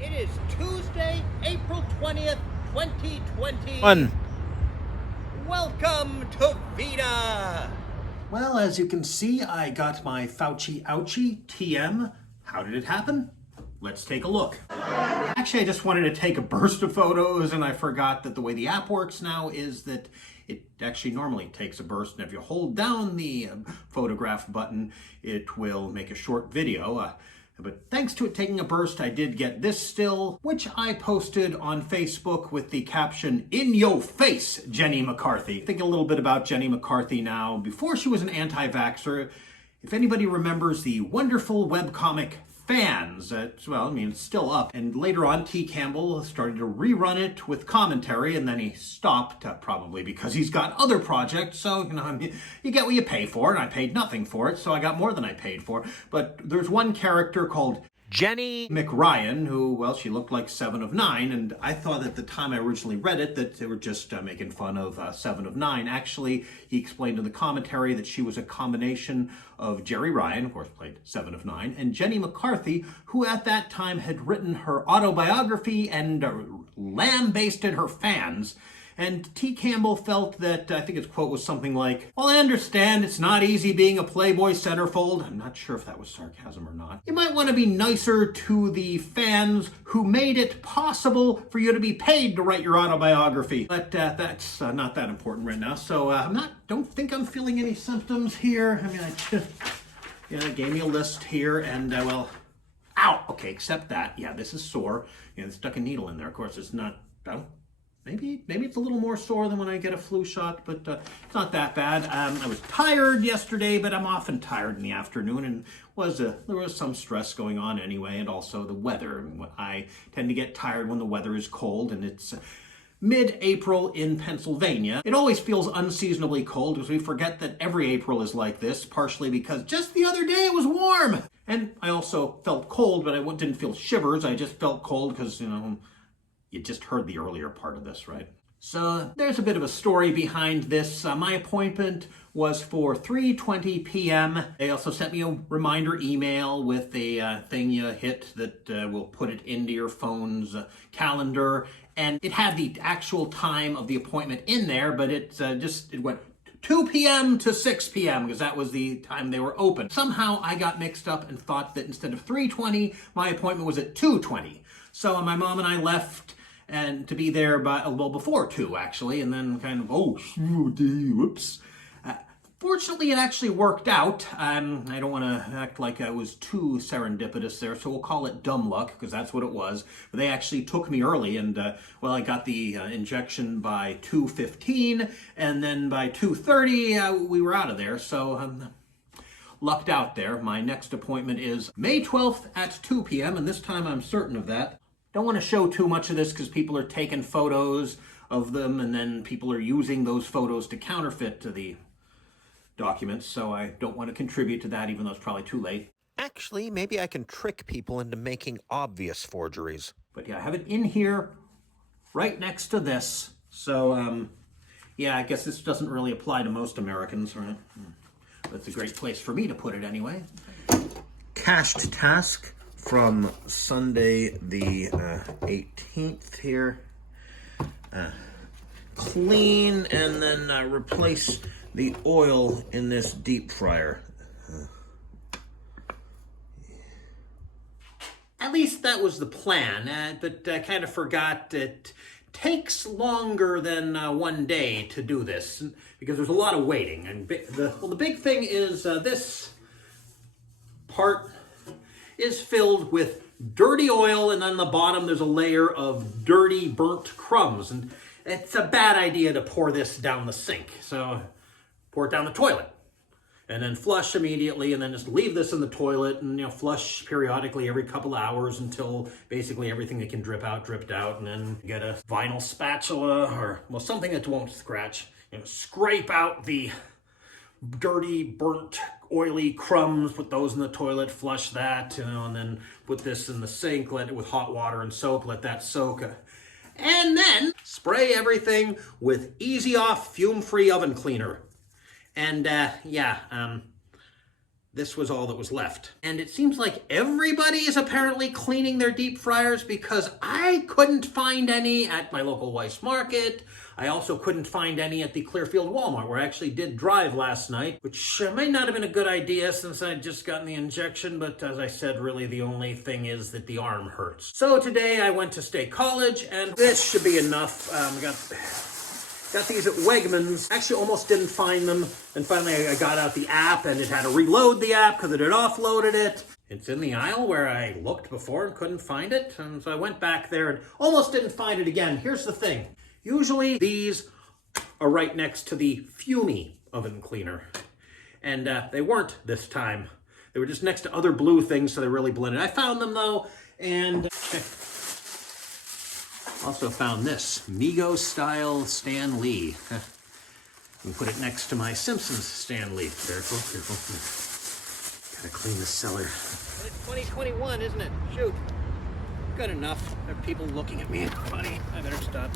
It is Tuesday, April 20th, 2020. One. Welcome to Veda. Well, as you can see, I got my Fauci Ouchie TM. How did it happen? Let's take a look. Actually, I just wanted to take a burst of photos, and I forgot that the way the app works now is that it actually normally takes a burst, and if you hold down the photograph button, it will make a short video. But thanks to it taking a burst, I did get this still, which I posted on Facebook with the caption, "In Yo Face, Jenny McCarthy." Think a little bit about Jenny McCarthy now. Before she was an anti-vaxxer, if anybody remembers the wonderful webcomic Fans, it's still up. And later on, T. Campbell started to rerun it with commentary, and then he stopped, probably because he's got other projects. So, you get what you pay for, and I paid nothing for it, so I got more than I paid for. But there's one character called Jenny McRyan, who, she looked like 7 of 9, and I thought at the time I originally read it that they were just making fun of 7 of 9. Actually, he explained in the commentary that she was a combination of Jerry Ryan, of course played 7 of 9, and Jenny McCarthy, who at that time had written her autobiography and lambasted her fans. And T. Campbell felt that, I think his quote was something like, "Well, I understand it's not easy being a Playboy centerfold." I'm not sure if that was sarcasm or not. "You might want to be nicer to the fans who made it possible for you to be paid to write your autobiography." But that's not that important right now. So don't think I'm feeling any symptoms here. I gave me a list here and, ow! Okay, except that, this is sore. They stuck a needle in there. Of course, it's not, Maybe it's a little more sore than when I get a flu shot, but it's not that bad. I was tired yesterday, but I'm often tired in the afternoon, and there was some stress going on anyway, and also the weather. I tend to get tired when the weather is cold, and it's mid-April in Pennsylvania. It always feels unseasonably cold because we forget that every April is like this, partially because just the other day it was warm. And I also felt cold, but I didn't feel shivers. I just felt cold because, you just heard the earlier part of this, right? So there's a bit of a story behind this. My appointment was for 3:20 p.m. They also sent me a reminder email with a thing you hit that will put it into your phone's calendar. And it had the actual time of the appointment in there, but it went 2 p.m. to 6 p.m. because that was the time they were open. Somehow I got mixed up and thought that instead of 3:20, my appointment was at 2:20. So my mom and I left and to be there before 2 actually, and then kind of, whoops. Fortunately, it actually worked out. I don't want to act like I was too serendipitous there, so we'll call it dumb luck, because that's what it was. But they actually took me early, and, I got the injection by 2:15, and then by 2:30, we were out of there, so lucked out there. My next appointment is May 12th at 2 p.m., and this time I'm certain of that. Don't want to show too much of this because people are taking photos of them, and then people are using those photos to counterfeit to the documents, so I don't want to contribute to that, even though it's probably too late. Actually, maybe I can trick people into making obvious forgeries. But I have it in here right next to this. So, I guess this doesn't really apply to most Americans, right? But it's a great place for me to put it anyway. Cached task from Sunday the 18th here. Clean and then replace the oil in this deep fryer. At least that was the plan, but I kind of forgot it takes longer than 1 day to do this because there's a lot of waiting. And the big thing is this part is filled with dirty oil, and on the bottom there's a layer of dirty burnt crumbs, and it's a bad idea to pour this down the sink. So pour it down the toilet and then flush immediately, and then just leave this in the toilet and flush periodically every couple hours until basically everything that can drip out dripped out, and then get a vinyl spatula or something that won't scratch, scrape out the dirty burnt oily crumbs, put those in the toilet, flush that, and then put this in the sink, let it with hot water and soap, let that soak, and then spray everything with Easy Off fume-free oven cleaner. And this was all that was left. And it seems like everybody is apparently cleaning their deep fryers because I couldn't find any at my local Weis Market. I also couldn't find any at the Clearfield Walmart, where I actually did drive last night, which may not have been a good idea since I'd just gotten the injection, but as I said, really the only thing is that the arm hurts. So today I went to State College, and this should be enough. Got these at Wegmans. Actually almost didn't find them, and finally I got out the app, and it had to reload the app because it had offloaded it. It's in the aisle where I looked before and couldn't find it, and so I went back there and almost didn't find it again. Here's the thing. Usually these are right next to the Fumi oven cleaner, and they weren't this time. They were just next to other blue things, so they really blended. I found them though, and also found this Migos style Stan Lee. And put it next to my Simpsons Stan Lee. Careful, careful. Gotta clean the cellar. It's 2021, isn't it? Shoot. Good enough. There are people looking at me. Funny. I better stop.